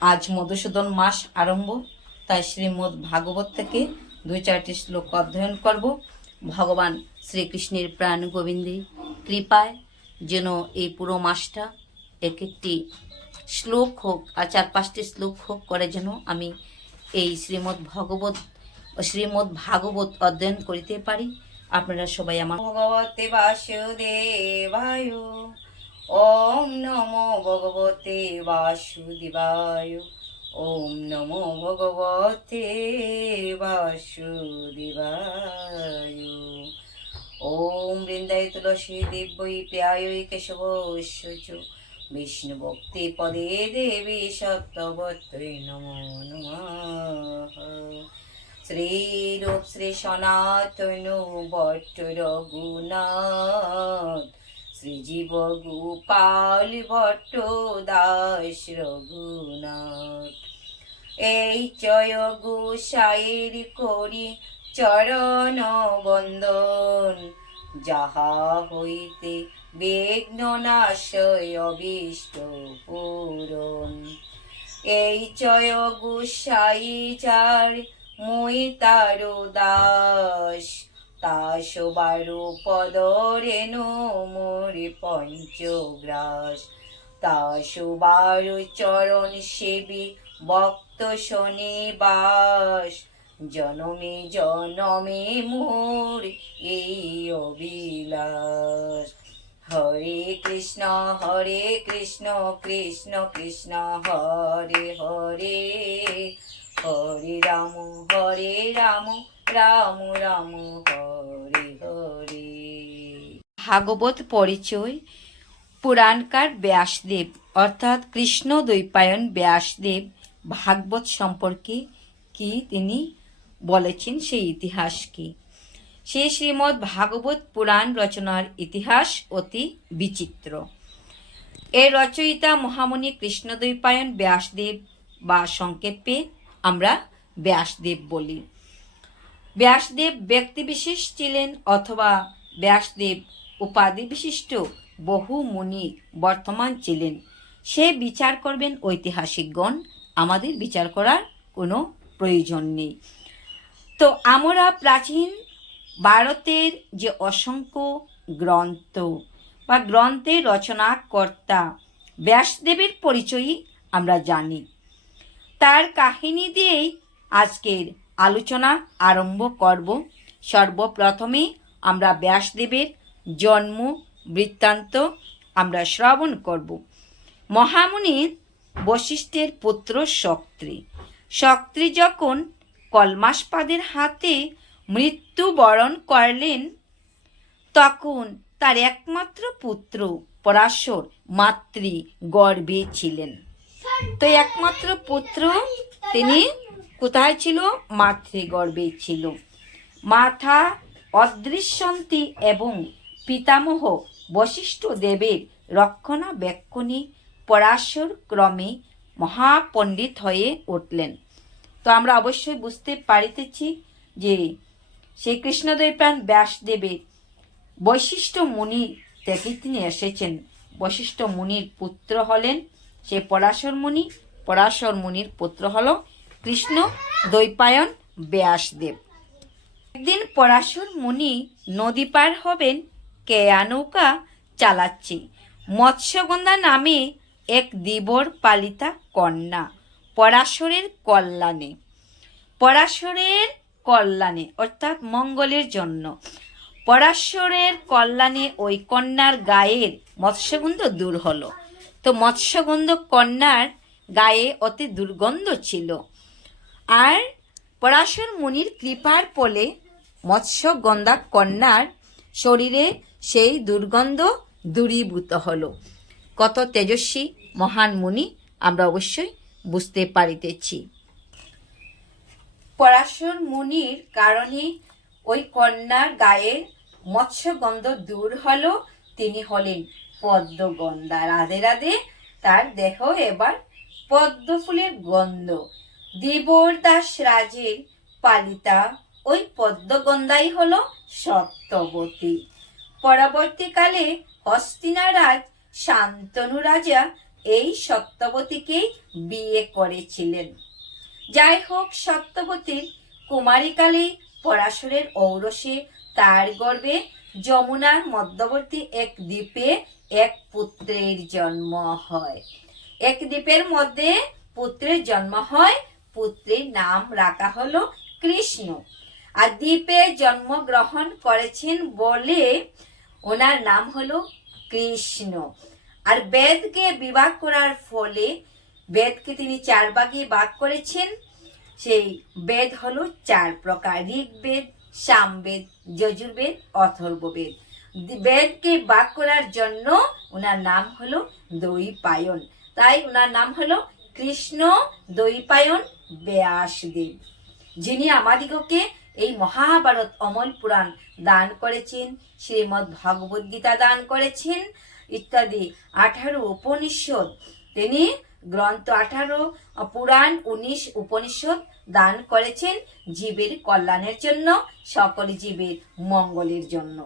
আজ মধুসূদন মাস আরম্ভ, তাই শ্রীমদ্ ভাগবত থেকে 2-4টি শ্লোক অধ্যয়ন করব। ভগবান শ্রীকৃষ্ণের প্রাণ গোবিন্দের কৃপায় যেন এই পুরো মাসটা এক একটি শ্লোক হোক আর 4-5টি শ্লোক হোক করে যেন আমি এই শ্রীমদ্ ভাগবত অধ্যয়ন করিতে পারি। আপনারা সবাই আমার ভগবতে বাসুদেবায়, ওম নমো ভগবতে বাসুদেবায়, ওম নমো ভগবতে বাসুদেবায়। ওম বৃন্দায় তুলসী দিব্যই প্রিয়ায় কেশবস্য বিষ্ণু ভক্তি পদে দেবী সত্যবত্যই নমো নমঃ। শ্রীরূপ শ্রী সনাতন ভট্ট রঘুনাথ, শ্রীজীব গোপাল ভট্ট দাস রঘুনাথ। এই জয় গোসাইর করি চরণ বন্দন, যাহা হইতে বিঘ্ন নাশয় অভীষ্ট পূরণ। এই জয় গোসাই যার মই তার দাস, তা সবার পদরেণু মোরে পঞ্চগ্রাস। তা সবার চরণ সেবী ভক্ত শনিবাস, জনমে জনমে মোর এই অবিলাস। হরে কৃষ্ণ কৃষ্ণ কৃষ্ণ হরে হরে, হরে রাম রাম রাম হরে হরে। ভাগবত পরিচয়। পুরাণকার ব্যাসদেব অর্থাৎ কৃষ্ণ দ্বৈপায়ন ব্যাসদেব ভাগবত সম্পর্কে কি তিনি বলেছেন, সেই ইতিহাস কি। সেই শ্রীমদ্ ভাগবত পুরাণ রচনার ইতিহাস অতি বিচিত্র। এর রচয়িতা মহামুনি কৃষ্ণদ্বৈপায়ন ব্যাসদেব বা সংক্ষেপে আমরা ব্যাসদেব বলি। ব্যাসদেব ব্যক্তিবিশেষ ছিলেন অথবা ব্যাসদেব উপাধি বিশিষ্ট বহু মুনি বর্তমান ছিলেন, সে বিচার করবেন ঐতিহাসিকগণ, আমাদের বিচার করার কোনো প্রয়োজন নেই। তো আমরা প্রাচীন ভারতের যে অসংখ্য গ্রন্থ বা গ্রন্থের রচনাকর্তা ব্যাসদেবের পরিচয়ই আমরা জানি। তার কাহিনী দিয়েই আজকের আলোচনা আরম্ভ করব। সর্বপ্রথমে আমরা ব্যাসদেবের জন্ম বৃত্তান্ত আমরা শ্রবণ করব। মহামুনি বশিষ্ঠের পুত্র শক্তি। শক্তি যখন কলমাসপাদের হাতে মৃত্যুবরণ করলেন, তখন তার একমাত্র পুত্র পরাশর মাতৃ গর্ভে ছিলেন। তো একমাত্র পুত্র তিনি কোথায় ছিল? মাতৃগর্ভে ছিল। মাতা অদৃশ্যন্তী এবং পিতামহ বশিষ্ঠ দেবের রক্ষণাবেক্ষণে পরাশর ক্রমে মহাপণ্ডিত হয়ে উঠলেন। তো আমরা অবশ্যই বুঝতে পারিতেছি যে সেই কৃষ্ণদ্বৈপায়ন ব্যাসদেবের বৈশিষ্ট্য মুনি থেকে তিনি এসেছেন। বৈশিষ্ট্য মুনির পুত্র হলেন সে পরাশর মুনি, পরাশর মুনির পুত্র হল কৃষ্ণ দ্বৈপায়ন ব্যাসদেব। একদিন পরাশর মুনি নদী পার হবেন, কেয়া নৌকা চালাচ্ছে মৎস্যগন্ধা নামে এক দিবর পালিতা কন্যা পরাশরের কল্যাণে অর্থাৎ মঙ্গলের জন্য পরাশরের কল্যাণে ওই কন্যার গায়ের মৎস্যগন্ধ দূর হলো। তো মৎস্যগন্ধ কন্যার গায়ে অতি দুর্গন্ধ ছিল, আর পরাশর মুনির কৃপার ফলে মৎস্যগন্ধা কন্যার শরীরে সেই দুর্গন্ধ দূরীভূত হলো। কত তেজস্বী মহান মুনি আমরা অবশ্যই বুঝতে পারিতেছি। পরাশর মুনির কারণে ওই কন্যার গায়ের মৎস্যগন্ধ দূর হলো। তিনি হলেন পদ্মগন্ধা। রাধে রাধে, তার দেহ এবার পদ্ম ফুলের গন্ধ। দেবর দাস রাজের পালিতা ওই পদ্মগন্ধাই হলো সত্যবতী। পরবর্তীকালে হস্তিনা রাজ শান্তনু রাজা এই সত্যবতীকেই বিয়ে করেছিলেন। যাই হোক, সত্যবতীর কুমারীকালে পরাশরের ঔরসে তার গর্ভে যমুনার মধ্যবর্তী এক দ্বীপে এক পুত্রের জন্ম হয়। এক দ্বীপের মধ্যে পুত্রের জন্ম হয়, পুত্রের নাম রাখা হলো কৃষ্ণ। আর দ্বীপে জন্মগ্রহণ করেছেন বলে ওনার নাম হলো কৃষ্ণ। আর বেদকে বিভাগ করার ফলে বেদকে তিনি 4 ভাগে ভাগ করেছেন। সেই বেদ হলো 4 প্রকার: ঋগ্বেদ, সামবেদ, যজুর্বেদ, অথর্ববেদ। বেদকে ভাগ করার জন্য ওনার নাম হলো দ্বৈপায়ন। তাই ওনার নাম হলো কৃষ্ণ দ্বৈপায়ন ব্যাসদেব, যিনি আমাদিগকে এই মহাভারত অমল পুরাণ দান করেছেন, শ্রীমদ্ ভগবদ গীতা দান করেছেন ইত্যাদি 18 উপনিষদ। তিনি গ্রন্থ 18 পুরাণ, 19 উপনিষদ দান করেছেন জীবের কল্যাণের জন্য, সকল জীবের মঙ্গলের জন্য।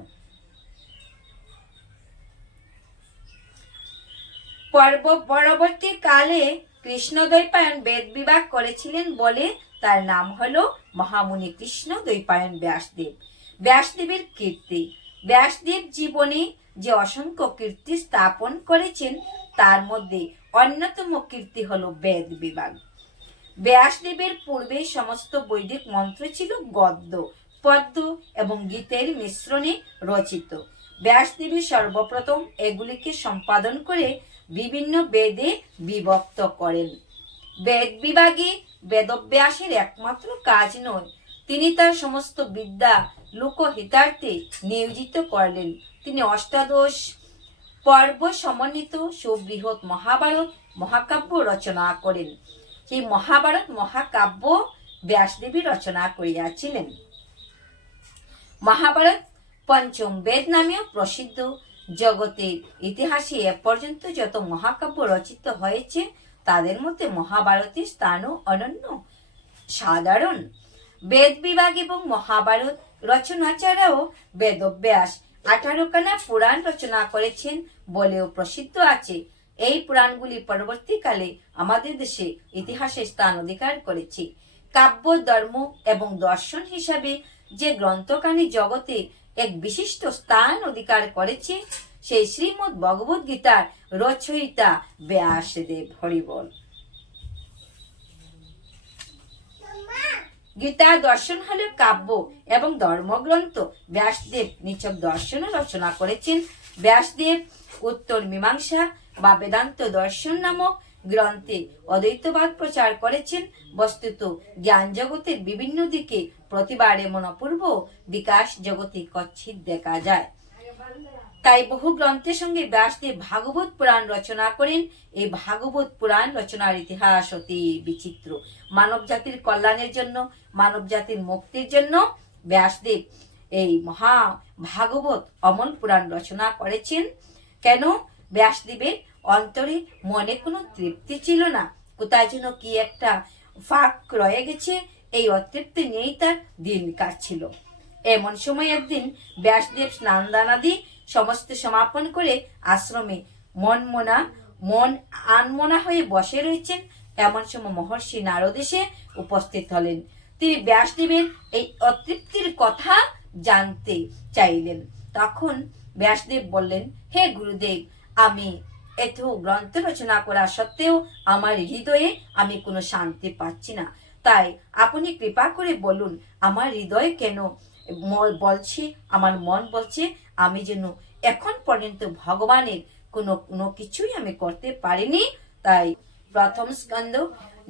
পরবর্তীকালে কৃষ্ণদ্বৈপায়ন বেদ বিভাগ করেছিলেন বলে তার নাম হলো মহামুনি কৃষ্ণ দ্বৈপায়ন ব্যাসদেব। ব্যাসদেবের কীর্তি: ব্যাসদেব জীবনে যে অসংখ্য কীর্তি স্থাপন করেছেন তার মধ্যে অন্যতম কীর্তি হলো বেদ বিভাগ। ব্যাসদেবের পূর্বে সমস্ত বৈদিক মন্ত্র ছিল গদ্য, পদ্য এবং গীতের মিশ্রণে রচিত। ব্যাসদেবী সর্বপ্রথম এগুলিকে সম্পাদন করে বিভিন্ন বেদে বিভক্ত করেন। বেদ বিভাগে বেদব্যাসের একমাত্র কাজ নয়, তিনি তার সমস্ত বিদ্যা লোকহিতার্থে নিয়োজিত করলেন। তিনি অষ্টাদশ পর্ব সমন্বিত সুবৃহৎ মহাভারত মহাকাব্য রচনা করেন। সেই মহাভারত মহাকাব্য ব্যাসদেবী রচনা করিয়াছিলেন। মহাভারত পঞ্চম বেদ নামেও প্রসিদ্ধ। জগতের ইতিহাসে এ পর্যন্ত যত মহাকাব্য রচিত হয়েছে তাদের মধ্যে মহাভারতের স্থানও অনন্য সাধারণ। বেদ বিভাগ এবং মহাভারত রচনা ছাড়াও বেদব্যাস 18খানা পুরাণ রচনা করেছেন বলেও প্রসিদ্ধ আছে। এই পুরাণগুলি পরবর্তীকালে আমাদের দেশে ইতিহাসে স্থান অধিকার করেছে। কাব্য, ধর্ম এবং দর্শন হিসাবে যে গ্রন্থখানি জগতে এক বিশিষ্ট স্থান অধিকার করেছে সেই শ্রীমদ্ ভগবদ গীতার রচয়িতা ব্যাসদেব। হরিবল। গীতা দর্শন হলো কাব্য এবং ধর্মগ্রন্থ। ব্যাসদেব নিছক দর্শন রচনা করেছেন। ব্যাসদেব উত্তর মীমাংসা বা বেদান্ত দর্শন নামক গ্রন্থে অদ্বৈতবাদ প্রচার করেছেন। বস্তুত জ্ঞান জগতের বিভিন্ন দিকে প্রতিবার এমন অপূর্ব বিকাশ জগতে কচ্ছিত দেখা যায়। তাই বহু গ্রন্থের সঙ্গে ব্যাসদেব ভাগবত পুরাণ রচনা করেন। এই ভাগবত পুরাণ রচনার ইতিহাস অতি বিচিত্র। মানব জাতির কল্যাণের জন্য, মানব জাতির মুক্তির জন্য ব্যাসদেব এই মহা ভাগবত অমল পুরাণ রচনা করেছেন। কেন? ব্যাসদেবের অন্তরে মনে কোনো তৃপ্তি ছিল না, কোথায় যেন কি একটা ফাঁক রয়ে গেছে, এই অতৃপ্তি নিয়েই তার দিন কাটছিল। এমন সময় একদিন ব্যাসদেব স্নান দানাদি সমস্ত সমাপন করে আশ্রমে মন আনমনা হয়ে বসে রয়েছেন। এমন সময় মহর্ষি নারদ এসে উপস্থিত হলেন। তিনি ব্যাসদেবের এই অতৃপ্তির কথা জানতে চাইলেন। তখন ব্যাসদেব বললেন, হে গুরুদেব, আমি এত গ্রন্থ রচনা করা সত্ত্বেও আমার হৃদয়ে আমি কোনো শান্তি পাচ্ছি না। তাই আপনি কৃপা করে বলুন, আমার হৃদয় কেন বলছে, আমার মন বলছে আমি যেন এখন পর্যন্ত ভগবানের কোনো কিছুই আমি করতে পারিনি। তাই প্রথম স্কন্ধ,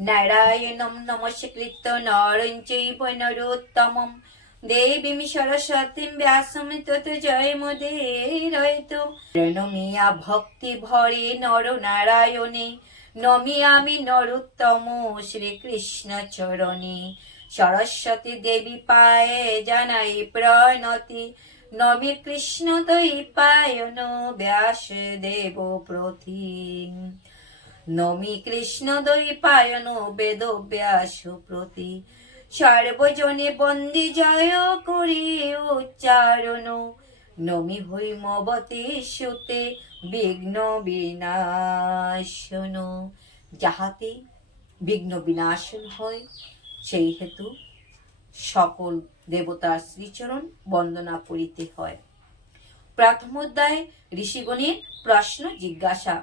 নারায়ণম নমস্কৃত্য নরং চৈব নরোত্তমম দেবীং সরস্বতীং ব্যাসং ততো জয়মুদীরয়তু। প্রণমিয়া ভক্তি ভরে নর নারায়ণে নমিয়ামি নরোত্তম শ্রীকৃষ্ণ চরণে। সরস্বতী দেবী পায়ে জানাই প্রণতি নমি কৃষ্ণ দ্বৈপায়ন ব্যাসদেব প্রতি। নমি কৃষ্ণ দ্বৈপায়ন বেদ ব্যাস প্রতি। সর্বজনে বন্দি জয় করি উচ্চারণ নমি হৈমবতী সুতে বিঘ্ন বিনাশন, যাহাতে বিঘ্ন বিনাশন হয়, সেই হেতু সকল দেবতার শ্রীচরণ বন্দনা করিতে হয়। প্রথম অধ্যায় ঋষিগণের প্রশ্ন জিজ্ঞাসা।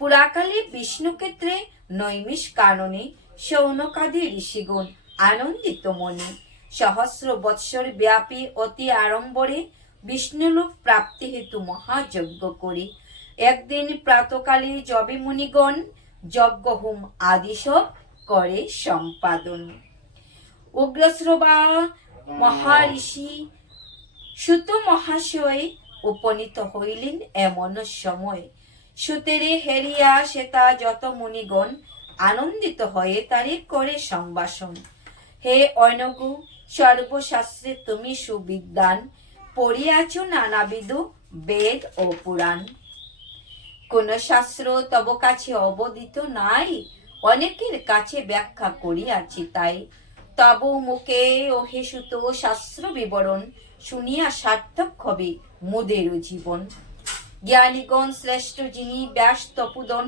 পুরাকালে বিষ্ণুক্ষেত্রে নৈমিষ কারণে শৌনকাদি ঋষিগণ আনন্দিত মনে সহস্র বৎসর ব্যাপী অতি আড়ম্বরে বিষ্ণুলোক প্রাপ্তি হেতু মহাযজ্ঞ করে একদিন প্রাতকালে যবে মুনিগণ যজ্ঞ হোম আদি সব করে সম্পাদন। উগ্রশ্রবা মহারিষি সুত মহাশয় উপনীত হইলেন এমন সময়। সুতেরে হেরিয়া সেতা যত মুনিগণ আনন্দিত হয়ে তারে করে সম্ভাষণ। হে অনগু, সর্বশাস্ত্রে তুমি সুবিদ্বান, পড়িয়াছ নানাবিধ বেদ ও পুরাণ। কোন শাস্ত্র তব কাছে অবদিত নাই, অনেকের কাছে ব্যাখ্যা করিয়াছি তাই। তব মুখে ও হে সুত শাস্ত্র বিবরণ, শুনিয়া সার্থক হবে মোদের জীবন। জ্ঞানীগণ শ্রেষ্ঠ যিনি ব্যাস তপুদন,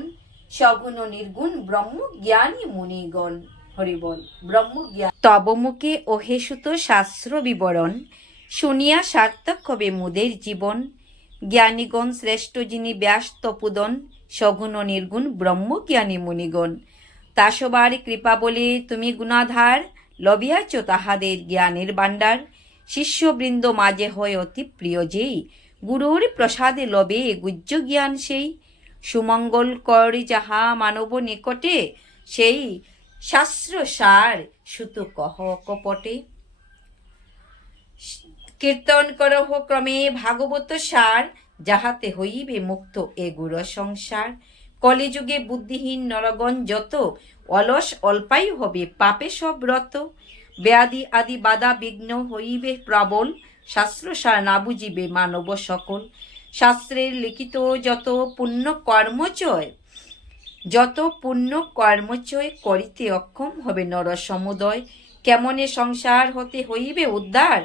সগুণ নির্গুণ ব্রহ্ম জ্ঞানী মুনিগণ। হরিবল। ব্রহ্ম জ্ঞান তব মুখে ও হে সুত শাস্ত্র বিবরণ, শুনিয়া সার্থক হবে মোদের জীবন। জ্ঞানীগণ শ্রেষ্ঠ যিনি ব্যাস তপুদন, সগুণ নির্গুণ ব্রহ্ম জ্ঞানী মুনিগণ। তাসবার কৃপা বলে তুমি গুণাধার, লবিয়াছ তাহাদের জ্ঞানের ভাণ্ডার। শিষ্যবৃন্দ মাঝে হয় অতি প্রিয় যেই, গুরুর প্রসাদে লবে গুহ্য জ্ঞান সেই। সুমঙ্গল করি যাহা মানব নিকটে, সেই শাস্ত্র সার সুত কহ কপটে। কীর্তন করহ ক্রমে ভাগবত সার, যাহাতে হইবে মুক্ত এ গুর সংসার। কলিযুগে বুদ্ধিহীন নরগণ যত, অলস অল্পায়ু হবে পাপে সব রত। ব্যাধি আদি বাধা বিঘ্ন হইবে প্রবল, শাস্ত্রসার না বুঝিবে মানব সকল। শাস্ত্রের লিখিত যত পুণ্য কর্মচয়, যত পুণ্য কর্মচয় করিতে অক্ষম হবে নর সমুদয়। কেমনে সংসার হতে হইবে উদ্ধার,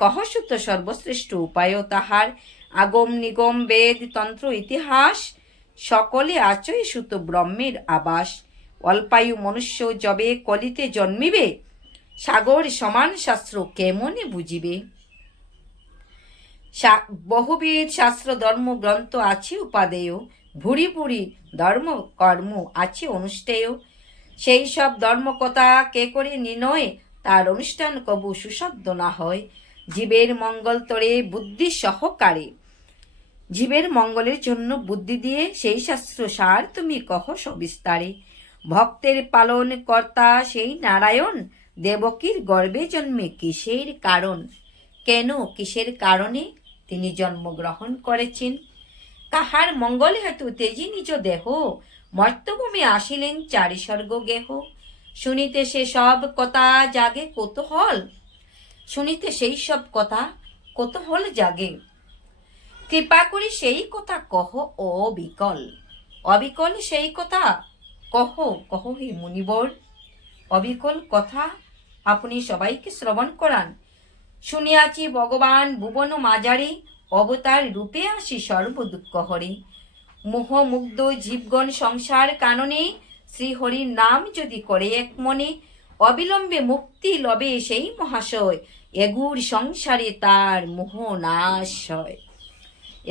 কহসুত সর্বশ্রেষ্ঠ উপায় তাহার। আগম নিগম বেদ তন্ত্র ইতিহাস, সকলে আচয় সুত ব্রহ্মের আবাস। অল্পায়ু মনুষ্য যবে কলিতে জন্মিবে, সাগর সমান শাস্ত্র কেমনে বুঝিবে। বহুবিধ শাস্ত্র ধর্ম গ্রন্থ আছে উপাদেয়, ভুরি ভুরি ধর্ম কর্ম আছে অনুষ্ঠেয়। সেই সব ধর্ম কথা কে করে নির্ণয়, তার অনুষ্ঠান কবু সুশব্দ না হয়। জীবের মঙ্গল তরে বুদ্ধি সহকারে, জীবের মঙ্গলের জন্য বুদ্ধি দিয়ে সেই শাস্ত্র সার তুমি কহ সবিস্তারে। ভক্তের পালন কর্তা সেই নারায়ণ, দেবকীর গর্ভে জন্মে কিসের কারণ। কেন কিসের কারণে তিনি জন্মগ্রহণ করেছেন। কাহার মঙ্গল হেতু তেজি নিজ দেহ, মর্তভূমে আসিলেন চারি স্বর্গ গেহ। শুনিতে সে সব কথা জাগে কৌতূহল, শুনিতে সেই সব কথা কৌতূহল জাগে। কৃপা করে সেই কথা কহ অবিকল, অবিকল সেই কথা কহ কহ হে মুনিবর। অবিকল কথা আপনি সবাইকে শ্রবণ করান। শুনিয়াছি ভগবান ভুবন মাজারে, অবতার রূপে আসি সর্ব দুঃখ হরে। মোহমুগ্ধ জীবগণ সংসার কাননে, শ্রীহরির নাম যদি করে এক মনে, অবিলম্বে মুক্তি লবে সেই মহাশয়। এগুর সংসারে তার মোহ নাশ হয়,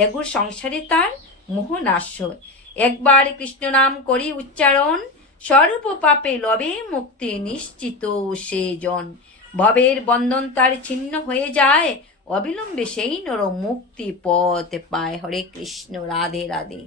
এগুর সংসারে তার মোহ নাশ হয়। একবার কৃষ্ণ নাম করি উচ্চারণ, সর্ব পাপে লবে মুক্তি নিশ্চিত সে জন। ভবের বন্ধন তার ছিন্ন হয়ে যায়, অবিলম্বে সেই নর মুক্তি পথ পায়। হরে কৃষ্ণ, রাধে রাধে।